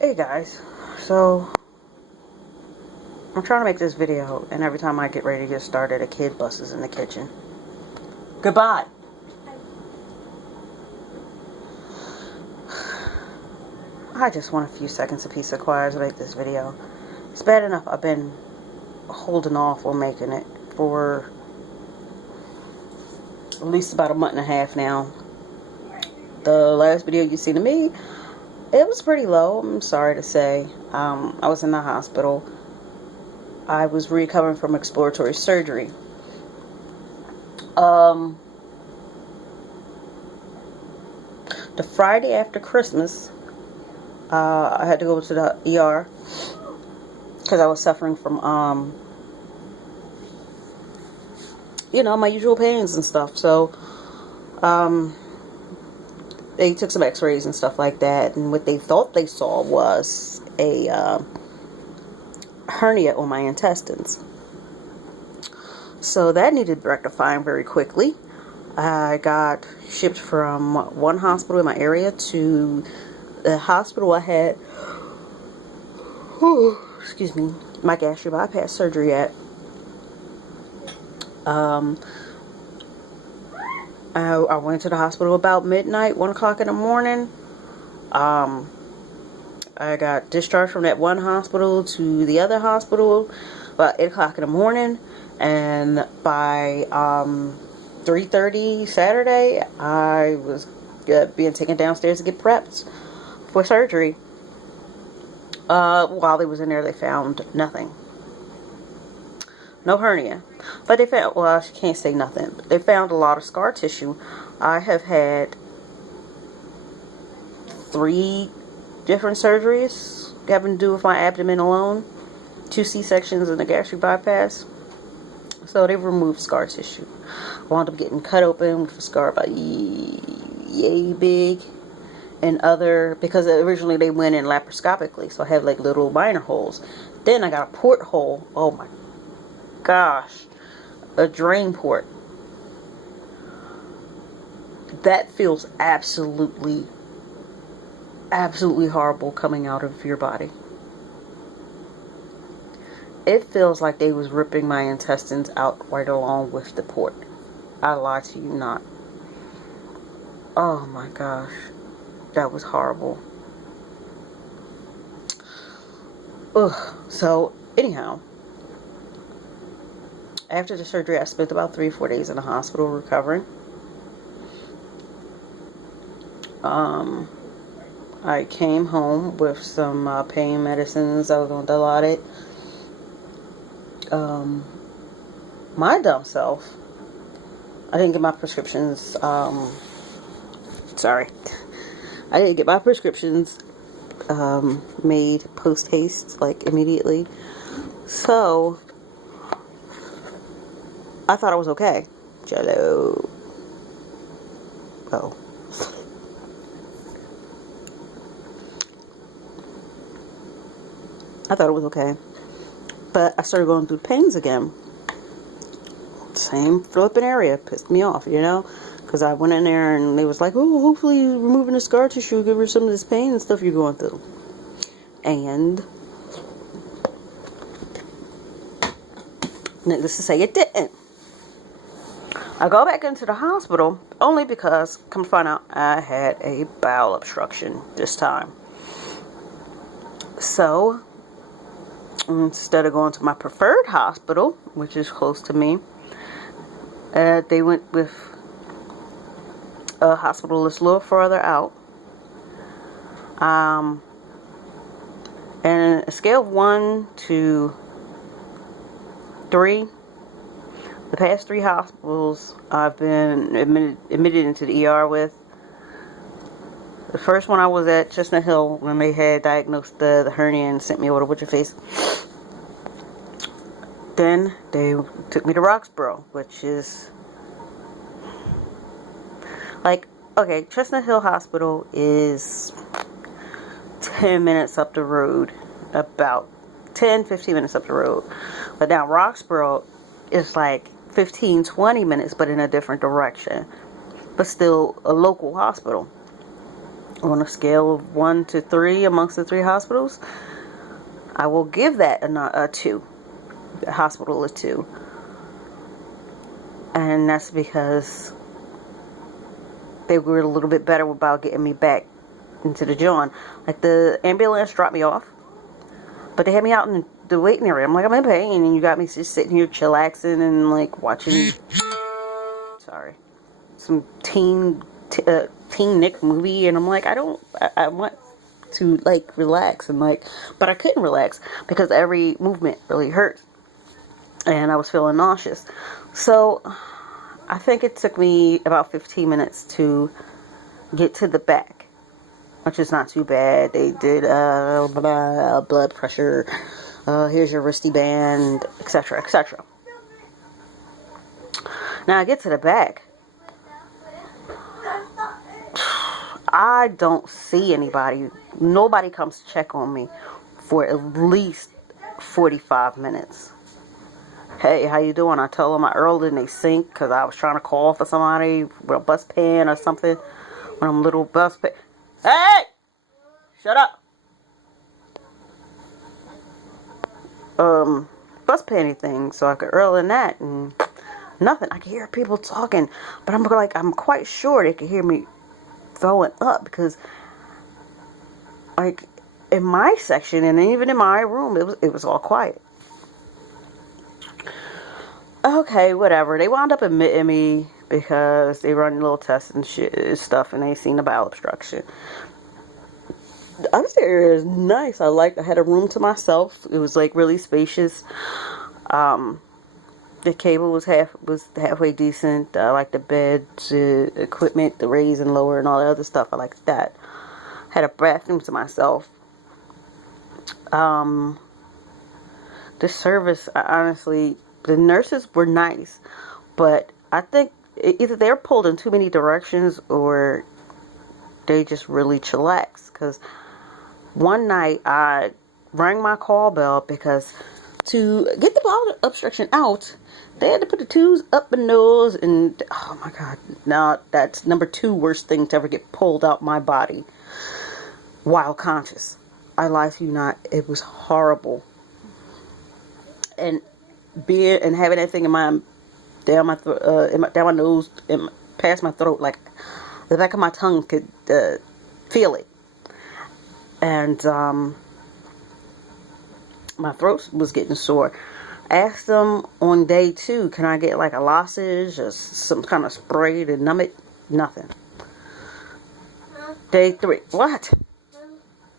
Hey guys, so I'm trying to make this video, and every time I get ready to get started, a kid busts in the kitchen. Goodbye. I just want a few seconds of peace and quiet to make this video. It's bad enough I've been holding off on making it for at least about a month and a half now. The last video you seen of me, it was pretty low, I'm sorry to say. I was in the hospital. I was recovering from exploratory surgery. The Friday after Christmas, I had to go to the ER because I was suffering from, my usual pains and stuff. So, they took some x-rays and stuff like that, and what they thought they saw was a hernia on my intestines. So that needed rectifying very quickly. I got shipped from one hospital in my area to the hospital I had my gastric bypass surgery at. I went to the hospital about midnight, 1 o'clock in the morning. I got discharged from that one hospital to the other hospital about 8 o'clock in the morning, and by 3:30 Saturday, I was being taken downstairs to get prepped for surgery. While they was in there, they found nothing. No hernia. But they found, well, I can't say nothing. They found a lot of scar tissue. I have had 3 different surgeries having to do with my abdomen alone. 2 C-sections and a gastric bypass. So they removed scar tissue. I wound up getting cut open with a scar about yay big. And because originally they went in laparoscopically. So I have like little minor holes. Then I got a porthole. Oh my gosh. A drain port. That feels absolutely horrible coming out of your body. It feels like they was ripping my intestines out right along with the port. I lie to you not. Oh my gosh. That was horrible. Ugh. So, anyhow, after the surgery, I spent about 3 or 4 days in the hospital recovering. I came home with some pain medicines. I was on Dilaudid. My dumb self, I didn't get my prescriptions. I didn't get my prescriptions made post haste, like immediately. So I thought I was okay. Jello. Oh. I thought it was okay. But I started going through pains again. Same flipping area. Pissed me off, Because I went in there and they was like, oh, hopefully removing the scar tissue will give her some of this pain and stuff you're going through. And needless to say, it didn't. I go back into the hospital only because, come to find out, I had a bowel obstruction this time. So, instead of going to my preferred hospital, which is close to me, they went with a hospital that's a little further out. And a scale of 1 to 3, the past 3 hospitals I've been admitted into the ER with. The first one I was at, Chestnut Hill, when they had diagnosed the hernia and sent me over to Witcher-Face. Then they took me to Roxborough, which is okay, Chestnut Hill Hospital is 10 minutes up the road, about 10-15 minutes up the road. But now Roxborough is like 15-20 minutes, but in a different direction, but still a local hospital. On a scale of 1 to 3 amongst the 3 hospitals, I will give that a 2. The hospital a 2. And that's because they were a little bit better about getting me back into the John. Like, the ambulance dropped me off, but they had me out in the waiting area. I'm like, I'm in pain, and you got me just sitting here chillaxing and like watching some teen Nick movie, and I'm like, I want to like relax, and like, but I couldn't relax because every movement really hurt, and I was feeling nauseous. So I think it took me about 15 minutes to get to the back, which is not too bad. They did blood pressure, here's your wristy band, etc., etc. Now I get to the back. I don't see anybody. Nobody comes to check on me for at least 45 minutes. Hey, how you doing? I tell them I earled in they sink because I was trying to call for somebody with a bus pan or something. One of them little bus pan. Hey! Shut up! Bus panty thing, so I could earl in that, and nothing. I could hear people talking, but I'm quite sure they could hear me throwing up, because like in my section and even in my room it was all quiet. Okay, whatever. They wound up admitting me because they run little tests and stuff, and they seen the bowel obstruction. The upstairs is nice. I had a room to myself. It was like really spacious. The cable was halfway decent. I like the bed, equipment, the raise and lower, and all the other stuff. I liked that. Had a bathroom to myself. The service, honestly, the nurses were nice, but I think either they're pulled in too many directions or they just really chillax. Because one night I rang my call bell because to get the bowel obstruction out, they had to put the tubes up my nose, and oh my god, now that's number 2 worst thing to ever get pulled out my body while conscious. I lie to you not, it was horrible. And having that thing in my down my nose and past my throat, like the back of my tongue could feel it, and my throat was getting sore. Asked them on day 2, can I get like a lozenge or some kind of spray to numb it? Nothing. Day 3, what?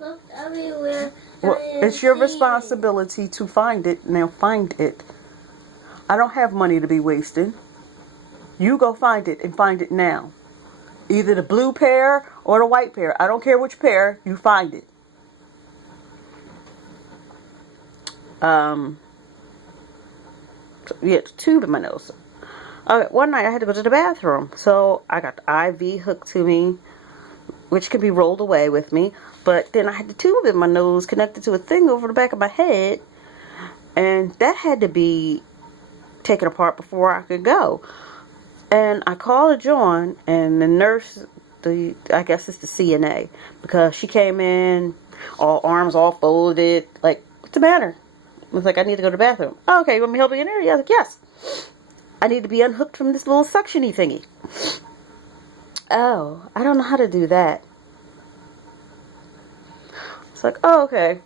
Look everywhere. Well, it's your responsibility to find it. Now find it. I don't have money to be wasting. You go find it, and find it now. Either the blue pair or the white pair. I don't care which pair. You find it. Yeah, tube in my nose. Okay, one night I had to go to the bathroom, so I got the IV hooked to me, which can be rolled away with me, but then I had the tube in my nose connected to a thing over the back of my head, and that had to be taken apart before I could go. And I called John, and the nurse, I guess it's the CNA, because she came in, all arms all folded, like, what's the matter? I was like, I need to go to the bathroom. Oh, okay, you want me to help you in there? Yeah, I was like, yes. I need to be unhooked from this little suction-y thingy. Oh, I don't know how to do that. It's like, oh, okay.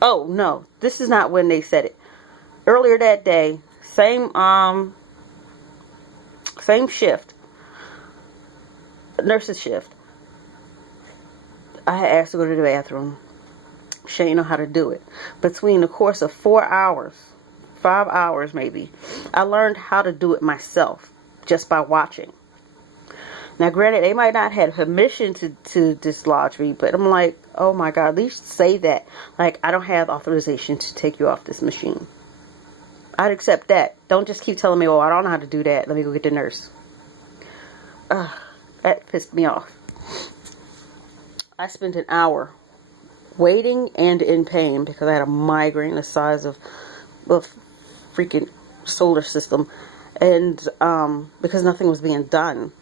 Oh, no, this is not when they said it. Earlier that day, same shift, nurse's shift. I had asked to go to the bathroom. She didn't know how to do it. Between the course of 4 hours, 5 hours maybe, I learned how to do it myself just by watching. Now, granted, they might not have permission to dislodge me, but I'm like, oh my god, at least say that. Like, I don't have authorization to take you off this machine. I'd accept that. Don't just keep telling me, oh, I don't know how to do that. Let me go get the nurse. That pissed me off. I spent an hour waiting and in pain because I had a migraine the size of a freaking solar system, and because nothing was being done.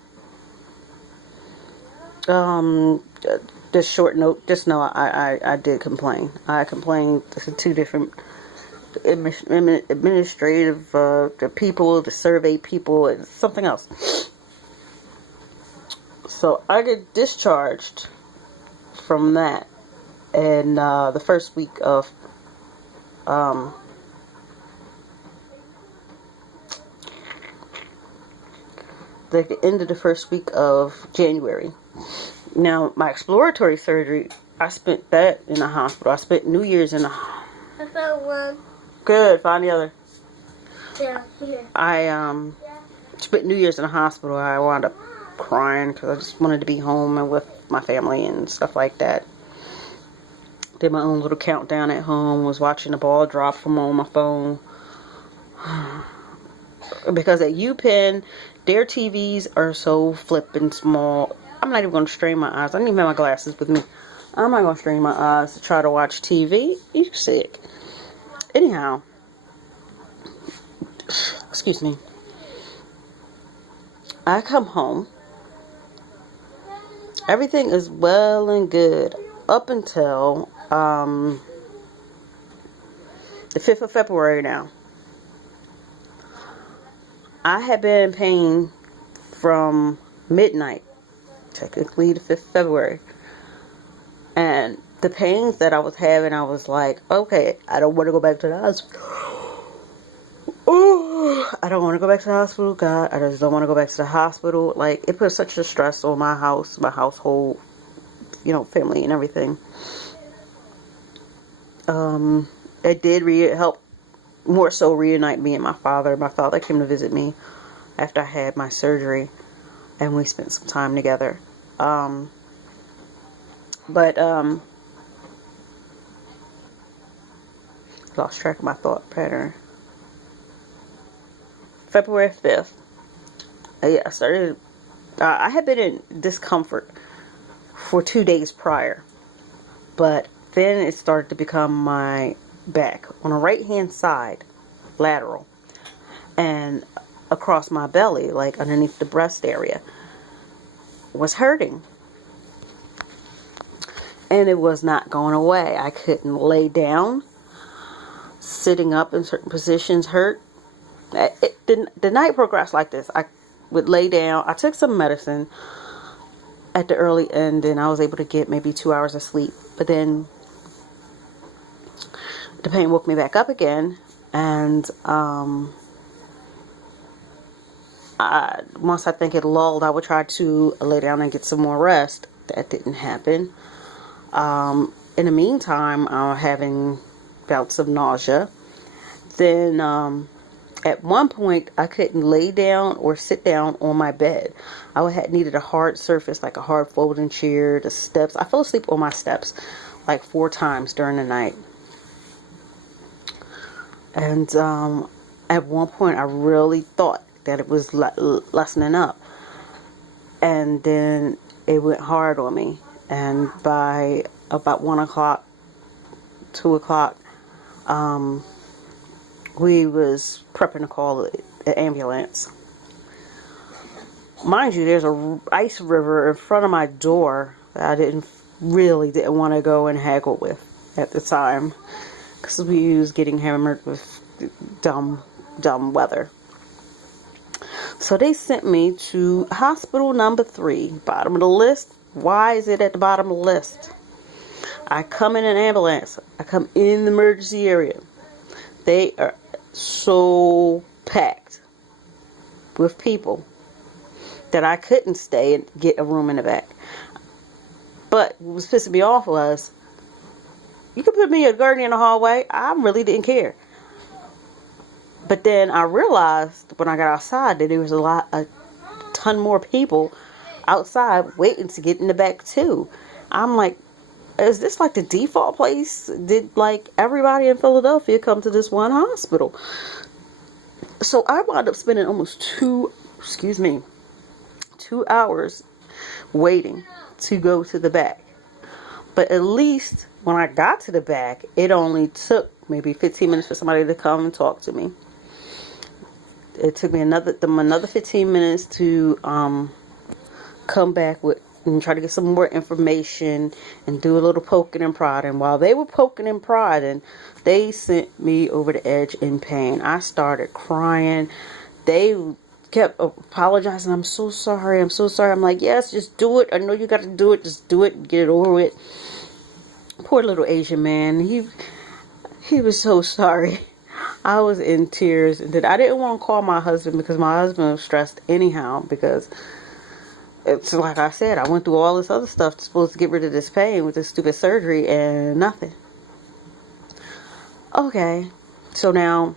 Just short note, just know I did complain. I complained to two different administrative the people, the survey people, and something else. So I get discharged from that, and the first week of the end of the first week of January. Now, my exploratory surgery, I spent that in the hospital. I spent New Year's in the... I found one. Good, find the other. Yeah, here. I spent New Year's in the hospital. I wound up crying because I just wanted to be home and with my family and stuff like that. Did my own little countdown at home. Was watching the ball drop from on my phone. Because at UPenn, their TVs are so flippin' small. I'm not even going to strain my eyes. I don't even have my glasses with me. I'm not going to strain my eyes to try to watch TV. You sick. Anyhow. Excuse me. I come home. Everything is well and good up until the 5th of February now. I had been in pain from midnight, technically the 5th of February. And the pains that I was having, I was like, okay, I don't want to go back to the hospital. Oh, I don't want to go back to the hospital. God, I just don't want to go back to the hospital. Like, it put such a stress on my house, my household, family and everything. It did help more so reunite me and my father. My father came to visit me after I had my surgery, and we spent some time together. Lost track of my thought pattern. February 5th. I had been in discomfort for 2 days prior, but then it started to become my back on the right hand side, lateral, and across my belly, like underneath the breast area, was hurting. And it was not going away. I couldn't lay down. Sitting up in certain positions hurt. The night progressed like this. I would lay down. I took some medicine at the early end, and I was able to get maybe 2 hours of sleep. But then the pain woke me back up again, and once I think it lulled, I would try to lay down and get some more rest. That didn't happen. In the meantime, I'm having bouts of nausea. Then at one point, I couldn't lay down or sit down on my bed. I needed a hard surface, like a hard folding chair, the steps. I fell asleep on my steps like 4 times during the night. And at one point, I really thought that it was lessening up. And then it went hard on me. And by about 1 o'clock, 2 o'clock, we was prepping to call the ambulance. Mind you, there's a ice river in front of my door that I didn't want to go and haggle with at the time, because we was getting hammered with dumb weather. So they sent me to hospital number 3, bottom of the list. Why is it at the bottom of the list? I come in an ambulance. I come in the emergency area. They are so packed with people that I couldn't stay and get a room in the back. But what was pissing me off was, you could put me a gurney in the hallway. I really didn't care. But then I realized when I got outside that there was a ton more people outside waiting to get in the back too. I'm like, is this like the default place? Did like everybody in Philadelphia come to this one hospital? So I wound up spending almost 2 hours waiting to go to the back. But at least when I got to the back, it only took maybe 15 minutes for somebody to come and talk to me. It took me another 15 minutes to come back with and try to get some more information and do a little poking and prodding. While they were poking and prodding, they sent me over the edge in pain. I started crying. They kept apologizing. I'm so sorry. I'm so sorry. I'm like, yes, just do it. I know you got to do it. Just do it and get it over with. Poor little Asian man. He was so sorry. I was in tears. And then I didn't want to call my husband because my husband was stressed anyhow, because it's like I said, I went through all this other stuff supposed to get rid of this pain with this stupid surgery and nothing. Okay. So now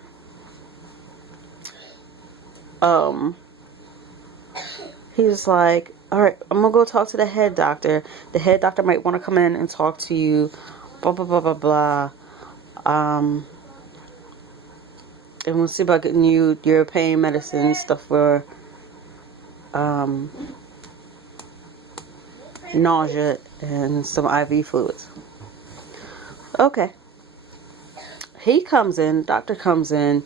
he was like, all right, I'm gonna go talk to the head doctor. The head doctor might want to come in and talk to you, blah blah blah blah blah. And we'll see about getting you your pain medicine stuff for nausea and some IV fluids. Okay. He comes in, doctor comes in,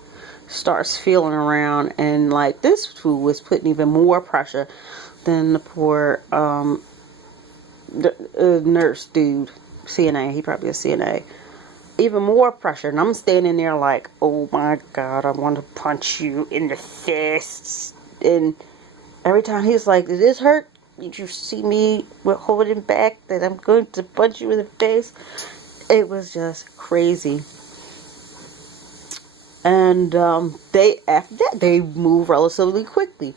starts feeling around, and like this fool was putting even more pressure than the poor nurse dude, CNA. He probably a CNA. Even more pressure, and I'm standing there like, oh my God, I want to punch you in the fists. And every time he's like, did this hurt? Did you see me holding back that I'm going to punch you in the face? It was just crazy. And after that, they moved relatively quickly.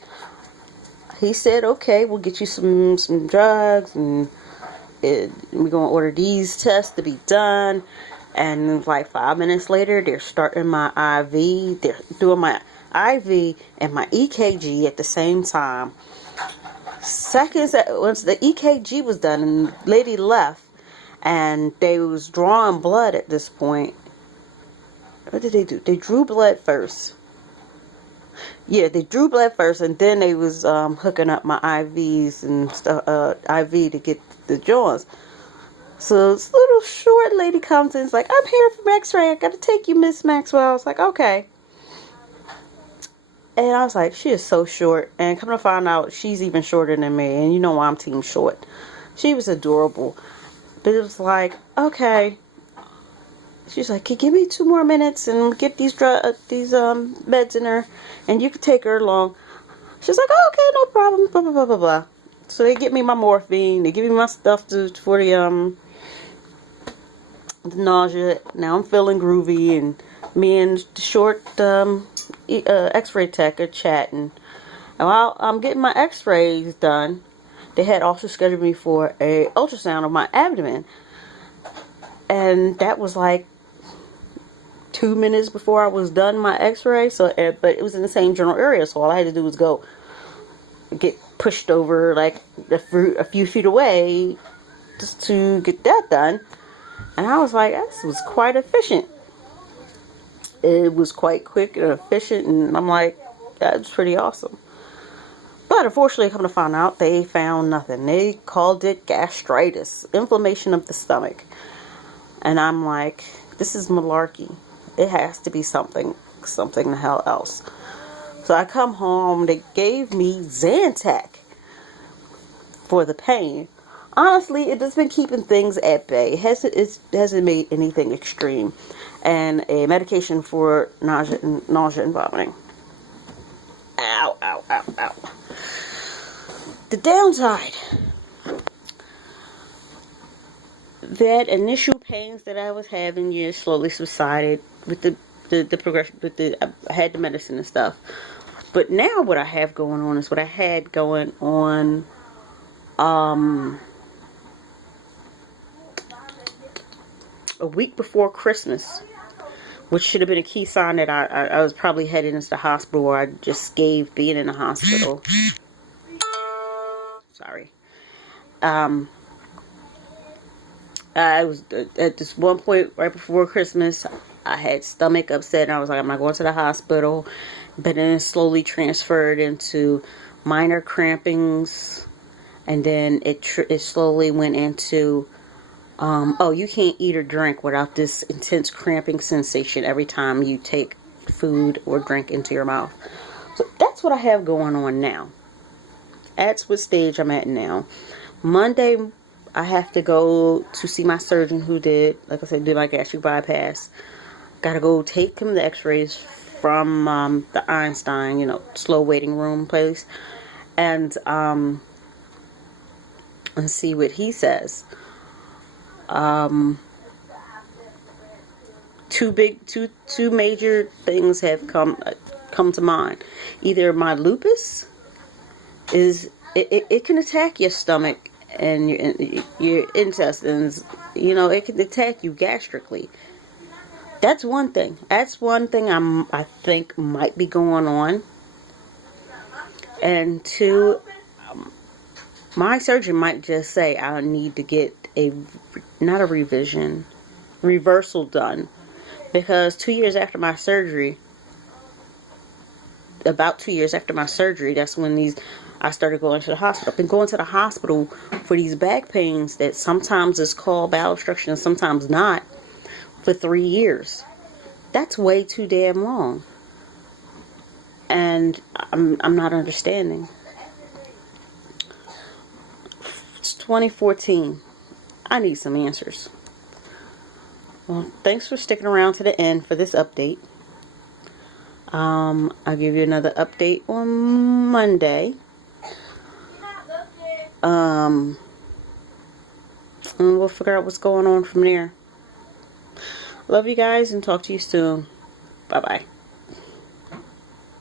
He said, okay, we'll get you some drugs, and we're going to order these tests to be done. And like 5 minutes later, they're starting my IV. They're doing my IV and my EKG at the same time. Once the EKG was done and the lady left, and they was drawing blood at this point. What did they do? They drew blood first. Yeah, they drew blood first, and then they was hooking up my IVs and stuff, IV to get the joints. So this little short lady comes in and is like, I'm here from X-ray. I got to take you, Miss Maxwell. I was like, okay. And I was like, she is so short. And come to find out, she's even shorter than me. And you know I'm team short. She was adorable. But it was like, okay. She's like, can you give me 2 more minutes and get these meds in her, and you can take her along. She's like, oh, okay, no problem. Blah blah blah blah blah. So they get me my morphine. They give me my stuff for the nausea. Now I'm feeling groovy, and me and the short X-ray tech are chatting. And while I'm getting my X-rays done, they had also scheduled me for a ultrasound of my abdomen, and that was like 2 minutes before I was done my X-ray. So, but it was in the same general area, so all I had to do was go get pushed over like a few feet away just to get that done. And I was like, this was quite efficient. It was quite quick and efficient, and I'm like, that's pretty awesome. But unfortunately, come to find out, they found nothing. They called it gastritis, inflammation of the stomach. And I'm like, this is malarkey. It has to be something the hell else. So I come home, they gave me Zantac for the pain. Honestly, it has been keeping things at bay. It hasn't made anything extreme. And a medication for nausea and vomiting. Ow, ow, ow, ow. The downside. That initial pains that I was having slowly subsided with the progression. I had the medicine and stuff. But now what I have going on is what I had going on a week before Christmas, which should have been a key sign that I was probably heading into the hospital, or I just gave being in the hospital. Sorry. I was at this one point right before Christmas, I had stomach upset, and I was like, I'm not going to the hospital. But then it slowly transferred into minor crampings, and then it slowly went into you can't eat or drink without this intense cramping sensation every time you take food or drink into your mouth. So that's what I have going on now. That's what stage I'm at now. Monday, I have to go to see my surgeon who did, like I said, did my gastric bypass. Gotta go take him the x-rays from the Einstein, slow waiting room place. And see what he says. Two major things have come to mind. Either my lupus it can attack your stomach and your intestines. It can attack you gastrically. That's one thing. That's one thing I think might be going on. And two, my surgeon might just say I need to get not a reversal done. Because 2 years after my surgery, that's when I started going to the hospital. I've been going to the hospital for these back pains that sometimes is called bowel obstruction and sometimes not, for 3 years. That's way too damn long. And I'm not understanding. It's 2014. I need some answers. Well, thanks for sticking around to the end for this update. I'll give you another update on Monday. And we'll figure out what's going on from there. Love you guys and talk to you soon. Bye-bye.